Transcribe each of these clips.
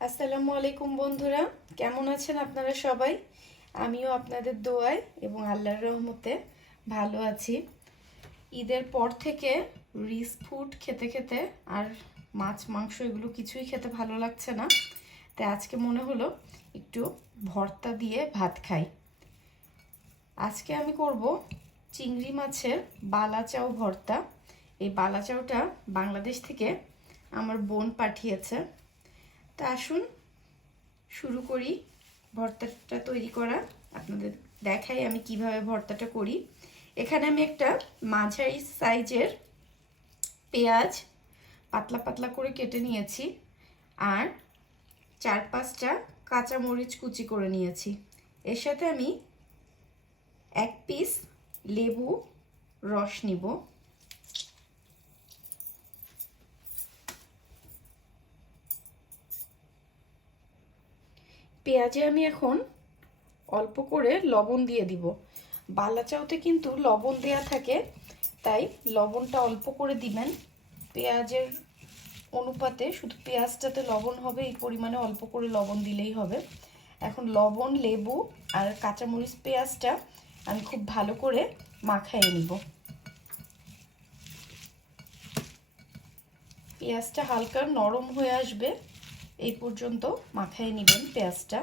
আসসালামু আলাইকুম বন্ধুরা, কেমন আছেন আপনারা সবাই? আমিও আপনাদের দোয়ায় এবং আল্লাহর রহমতে ভালো আছি। ঈদের পর থেকে রিচ ফুড খেতে খেতে আর মাছ মাংস এগুলো কিছুই খেতে ভালো লাগছে না। তাই আজকে মনে হলো একটু ভর্তা দিয়ে ভাত খাই। আজকে আমি করব চিংড়ি মাছের বালাচাও ভর্তা। এই বালাচাওটা বাংলাদেশ থেকে আমার বোন পাঠিয়েছে। তা আসুন শুরু করি ভর্তাটা তৈরি করা। আপনাদের দেখাই আমি কিভাবে ভর্তাটা করি। এখানে আমি একটা মাঝারি সাইজের পেঁয়াজ পাতলা পাতলা করে কেটে নিয়েছি আর 4-5টা কাঁচামরিচ কুচি করে নিয়েছি। এর সাথে আমি 1 পিস লেবু রস নিব। পেঁয়াজে আমি এখন অল্প করে লবণ দিয়ে দিব। বালাচাওতে কিন্তু লবণ দেয়া থাকে, তাই লবণটা অল্প করে দিবেন। পেঁয়াজের অনুপাতে শুধু পেঁয়াজটাতে লবণ হবে, এই পরিমাণে অল্প করে লবণ দিলেই হবে। এখন লবণ, লেবু আর কাঁচামরিচ পেঁয়াজটা আমি খুব ভালো করে মাখাইয়ে নিব। পেঁয়াজটা হালকা নরম হয়ে আসবে এই পর্যন্ত মাখাইয়ে নেবেন পেঁয়াজটা।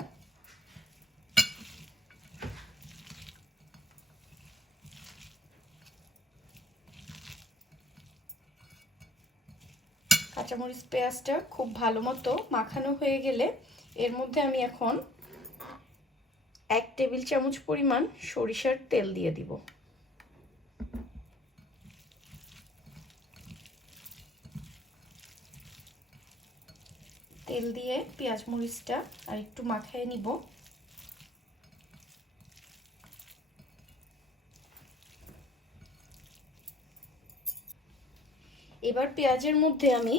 কাঁচামরিচ পেঁয়াজটা খুব ভালো মতো মাখানো হয়ে গেলে এর মধ্যে আমি এখন 1 টেবিল চামচ পরিমাণ সরিষার তেল দিয়ে দিব। তেল দিয়ে পেঁয়াজ মরিচটা আর একটু মাখিয়ে নিব। এবার পেঁয়াজের মধ্যে আমি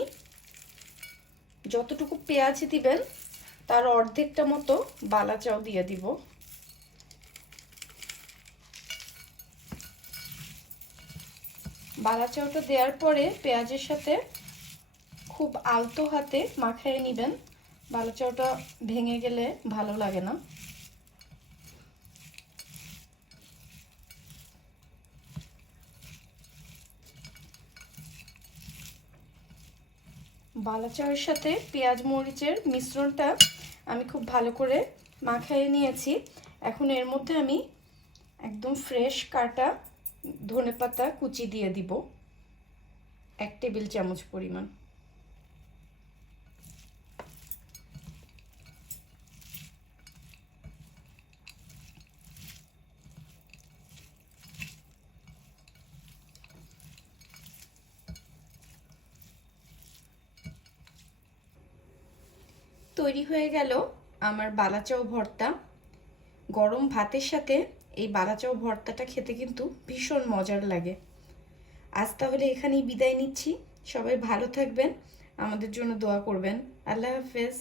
যতটুকু পেঁয়াজ দিবেন তার অর্ধেকটা মতো বালাচাও দিয়ে দিব। বালাচাওটা দেওয়ার পরে পেঁয়াজের সাথে খুব আলতো হাতে মাখিয়ে নেবেন, বালাচাওটা ভেঙে গেলে ভালো লাগে না। বালাচাওয়ের সাথে পেঁয়াজ মরিচের মিশ্রণটা আমি খুব ভালো করে মাখিয়ে নিয়েছি। এখন এর মধ্যে আমি একদম ফ্রেশ কাটা ধনেপাতা কুচি দিয়ে দিব 1 টেবিল চামচ পরিমাণ। তৈরি হয়ে গেল আমার বালাচাও ভর্তা। গরম ভাতের সাথে এই বালাচাও ভর্তাটা খেতে কিন্তু ভীষণ মজার লাগে। আজ তাহলে এখানেই বিদায় নিচ্ছি। সবাই ভালো থাকবেন, আমাদের জন্য দোয়া করবেন। আল্লাহ হাফেজ।